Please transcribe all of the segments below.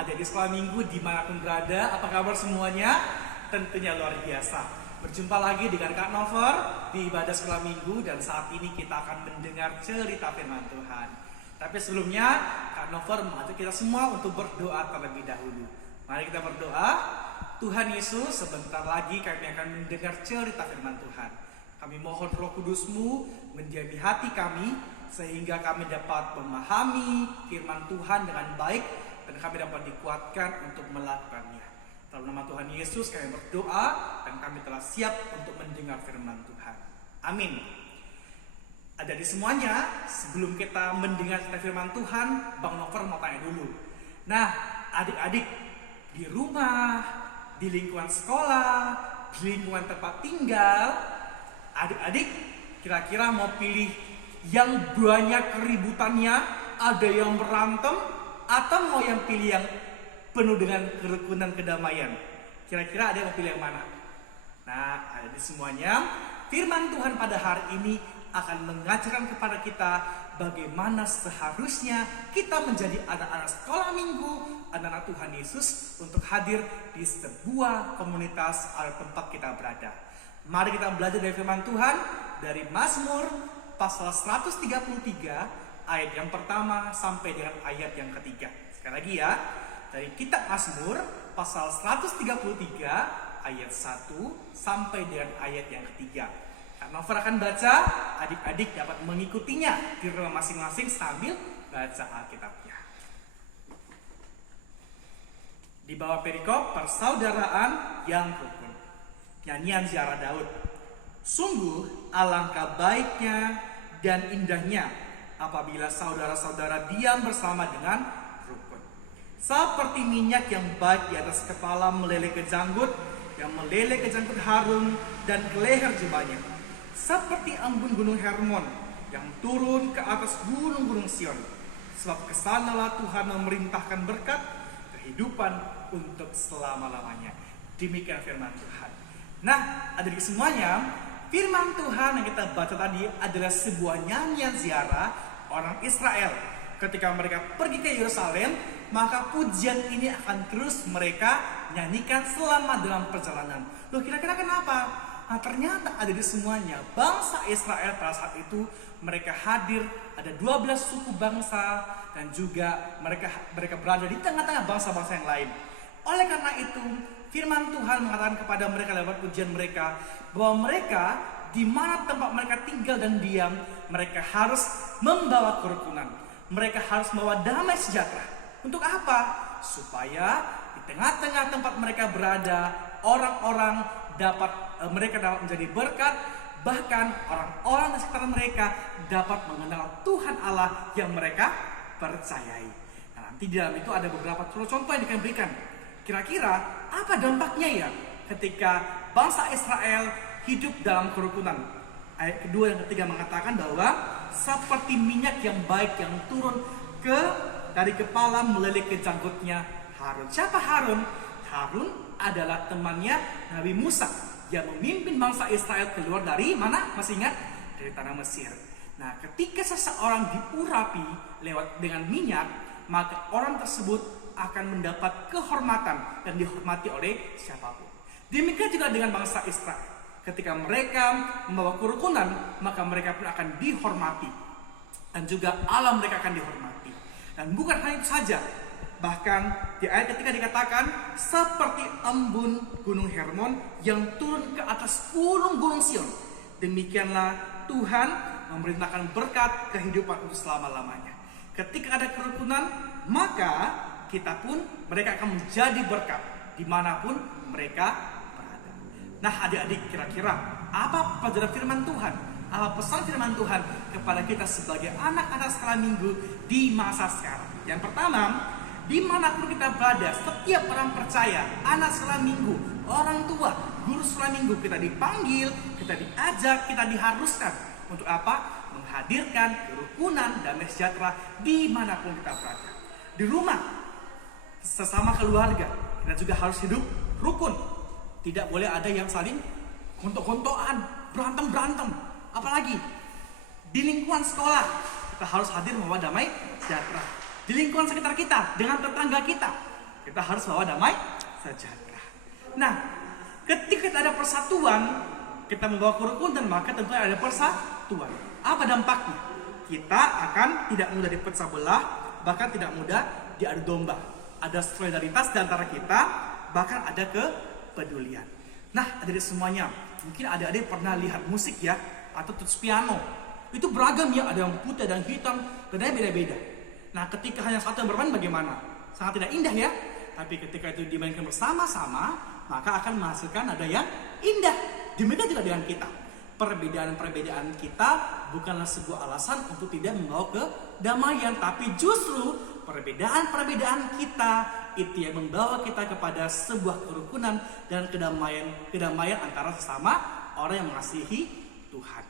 ada di sekolah minggu dimanapun berada. Apa kabar semuanya? Tentunya luar biasa. Berjumpa lagi dengan Kak Nover di ibadah sekolah minggu, dan saat ini kita akan mendengar cerita firman Tuhan. Tapi sebelumnya, Kak Nover mengajak kita semua untuk berdoa terlebih dahulu. Mari kita berdoa. Tuhan Yesus, sebentar lagi kami akan mendengar cerita firman Tuhan. Kami mohon Roh Kudus-Mu mendiami hati kami, sehingga kami dapat memahami firman Tuhan dengan baik, dan kami dapat dikuatkan untuk melakukannya. Dalam nama Tuhan Yesus kami berdoa, dan kami telah siap untuk mendengar firman Tuhan. Amin. Adik-adik semuanya, sebelum kita mendengar firman Tuhan, Bang Nover mau tanya dulu. Nah, adik-adik di rumah, di lingkungan sekolah, di lingkungan tempat tinggal, adik-adik kira-kira mau pilih yang banyak keributannya, ada yang berantem, atau mau yang pilih yang penuh dengan kerukunan kedamaian? Kira-kira ada yang mau pilih yang mana? Nah, adik-adik semuanya, firman Tuhan pada hari ini akan mengajarkan kepada kita bagaimana seharusnya kita menjadi anak-anak sekolah minggu, anak-anak Tuhan Yesus, untuk hadir di sebuah komunitas atau tempat kita berada. Mari kita belajar dari firman Tuhan dari Mazmur pasal 133 ayat yang pertama sampai dengan ayat yang ketiga. Sekali lagi ya, dari kitab Mazmur pasal 133 ayat 1 sampai dengan ayat yang ketiga. Kak Nover akan baca, adik-adik dapat mengikutinya di rumah masing-masing sambil baca Alkitabnya. Di bawah perikop persaudaraan yang rukun. Nyanyian ziarah Daud. Sungguh alangkah baiknya dan indahnya apabila saudara-saudara diam bersama dengan rukun. Seperti minyak yang baik di atas kepala meleleh ke janggut, yang meleleh ke janggut Harun dan ke leher jubahnya. Seperti embun gunung Hermon yang turun ke atas gunung-gunung Sion. Sebab kesanalah Tuhan memerintahkan berkat kehidupan untuk selama-lamanya. Demikian firman Tuhan. Nah, adik-adik semuanya, firman Tuhan yang kita baca tadi adalah sebuah nyanyian ziarah orang Israel. Ketika mereka pergi ke Yerusalem, maka pujian ini akan terus mereka nyanyikan selama dalam perjalanan. Loh, kira-kira kenapa? Nah, ternyata ada di semuanya bangsa Israel pada saat itu mereka hadir, ada 12 suku bangsa, dan juga mereka berada di tengah-tengah bangsa-bangsa yang lain. Oleh karena itu, firman Tuhan mengatakan kepada mereka lewat pujian mereka bahwa mereka di mana tempat mereka tinggal dan diam, mereka harus membawa kerukunan. Mereka harus membawa damai sejahtera. Untuk apa? Supaya di tengah-tengah tempat mereka berada, orang-orang mereka dapat menjadi berkat, bahkan orang-orang di sekitar mereka dapat mengenal Tuhan Allah yang mereka percayai. Nah, nanti di dalam itu ada beberapa contoh yang diberikan. Kira-kira apa dampaknya ya ketika bangsa Israel hidup dalam kerukunan? Ayat kedua dan ketiga mengatakan bahwa seperti minyak yang baik yang turun dari kepala meleleh ke janggutnya Harun. Siapa Harun? Harun adalah temannya Nabi Musa yang memimpin bangsa Israel keluar dari mana? Masih ingat? Dari tanah Mesir. Nah, ketika seseorang diurapi dengan minyak, maka orang tersebut akan mendapat kehormatan dan dihormati oleh siapapun. Demikian juga dengan bangsa Israel. Ketika mereka membawa kerukunan, maka mereka pun akan dihormati. Dan juga Allah mereka akan dihormati. Dan bukan hanya itu saja. Bahkan di ayat ketiga dikatakan seperti embun gunung Hermon yang turun ke atas gunung-gunung Sion. Demikianlah Tuhan memerintahkan berkat kehidupan untuk selama-lamanya. Ketika ada kerukunan, maka mereka akan menjadi berkat dimanapun mereka berada. Nah, adik-adik, kira-kira apa pelajaran firman Tuhan? Apa pesan firman Tuhan kepada kita sebagai anak-anak sekolah minggu di masa sekarang? Yang pertama, dimanapun kita berada, setiap orang percaya, anak sekolah minggu, orang tua, guru sekolah minggu, kita dipanggil, kita diajak, kita diharuskan untuk apa? Menghadirkan kerukunan dan sejahtera dimanapun kita berada. Di rumah, sesama keluarga, kita juga harus hidup rukun. Tidak boleh ada yang saling kontok-kontokan, berantem-berantem. Apalagi di lingkungan sekolah, kita harus hadir membawa damai sejahtera. Di lingkungan sekitar kita, dengan tetangga kita, kita harus bawa damai sejahtera. Nah, ketika kita ada persatuan, kita membawa kerukunan, maka tentunya ada persatuan. Apa dampaknya? Kita akan tidak mudah dipecah belah, bahkan tidak mudah diadu domba. Ada solidaritas di antara kita, bahkan ada kepedulian. Nah, dari semuanya, mungkin adik-adik pernah lihat musik ya, atau tuts piano. Itu beragam ya, ada yang putih, ada yang hitam, dan beda-beda. Nah, ketika hanya satu yang bermain bagaimana? Sangat tidak indah ya. Tapi ketika itu dimainkan bersama-sama, maka akan menghasilkan ada yang indah. Demikian juga dengan kita. Perbedaan-perbedaan kita bukanlah sebuah alasan untuk tidak membawa kedamaian, tapi justru perbedaan-perbedaan kita itu yang membawa kita kepada sebuah kerukunan dan kedamaian antara sesama orang yang mengasihi Tuhan.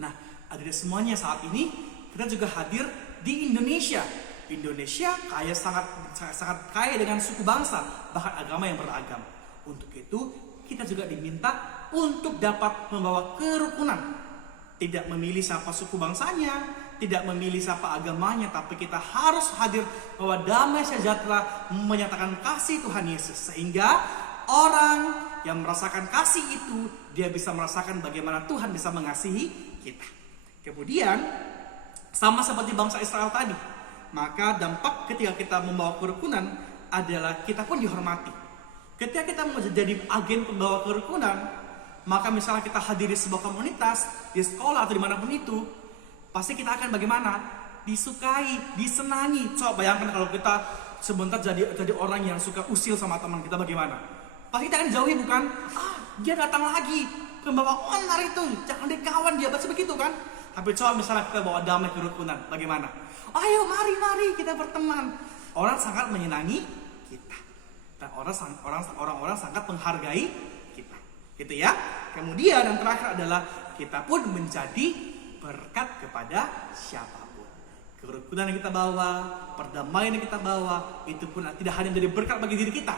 Nah, adik semuanya, saat ini kita juga hadir di Indonesia. Indonesia sangat kaya dengan suku bangsa, bahkan agama yang beragam. Untuk itu kita juga diminta untuk dapat membawa kerukunan. Tidak memilih siapa suku bangsanya, tidak memilih siapa agamanya, tapi kita harus hadir bahwa damai sejahtera menyatakan kasih Tuhan Yesus. Sehingga orang yang merasakan kasih itu, dia bisa merasakan bagaimana Tuhan bisa mengasihi kita. Kemudian, sama seperti bangsa Israel tadi, maka dampak ketika kita membawa kerukunan adalah kita pun dihormati. Ketika kita menjadi agen pembawa kerukunan, maka misalnya kita hadir di sebuah komunitas, di sekolah atau dimanapun itu, pasti kita akan bagaimana? Disukai, disenangi. Coba bayangkan kalau kita sebentar jadi orang yang suka usil sama teman kita, bagaimana? Pasti kita akan jauhi, bukan? Dia datang lagi, pembawa onar itu, jangan dikawan dia, pasti begitu kan? Tapi coba misalnya kita bawa damai kerukunan, bagaimana? Ayo mari kita berteman. Orang sangat menyenangi kita. Dan orang-orang sangat menghargai kita. Gitu ya. Kemudian yang terakhir adalah kita pun menjadi berkat kepada siapapun. Kerukunan yang kita bawa, perdamaian yang kita bawa, itu pun tidak hanya menjadi berkat bagi diri kita.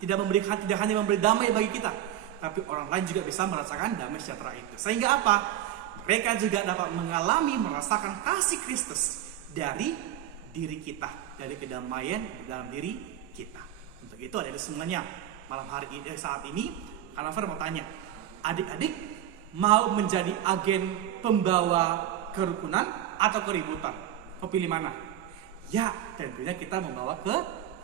Tidak hanya memberi damai bagi kita, tapi orang lain juga bisa merasakan damai sejahtera itu. Sehingga apa? Mereka juga dapat merasakan kasih Kristus dari diri kita, dari kedamaian dalam diri kita. Untuk itu ada semuanya malam hari ini, saat ini, Kanaver mau tanya, adik-adik mau menjadi agen pembawa kerukunan atau keributan? Mau pilih mana? Ya, tentunya kita membawa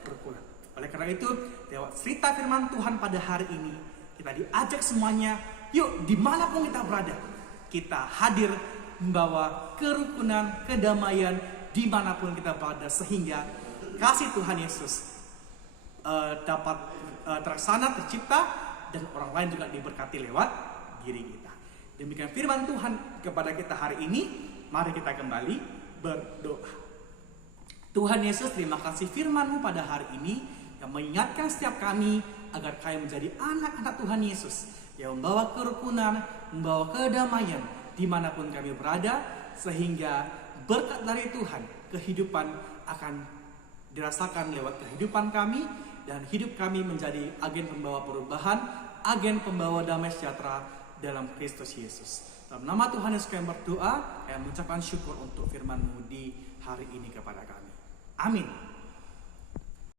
kerukunan. Oleh karena itu, lewat cerita firman Tuhan pada hari ini, kita diajak semuanya, yuk dimanapun kita berada, kita hadir membawa kerukunan, kedamaian dimanapun kita berada, sehingga kasih Tuhan Yesus dapat terlaksana, tercipta, dan orang lain juga diberkati lewat diri kita. Demikian firman Tuhan kepada kita hari ini. Mari kita kembali berdoa. Tuhan Yesus, terima kasih firman-Mu pada hari ini yang mengingatkan setiap kami agar kami menjadi anak-anak Tuhan Yesus yang membawa kerukunan, membawa kedamaian dimanapun kami berada, sehingga berkat dari Tuhan kehidupan akan dirasakan lewat kehidupan kami, dan hidup kami menjadi agen pembawa perubahan, agen pembawa damai sejahtera dalam Kristus Yesus. Dalam nama Tuhan Yesus kami berdoa, kami mengucapkan syukur untuk firman-Mu di hari ini kepada kami. Amin.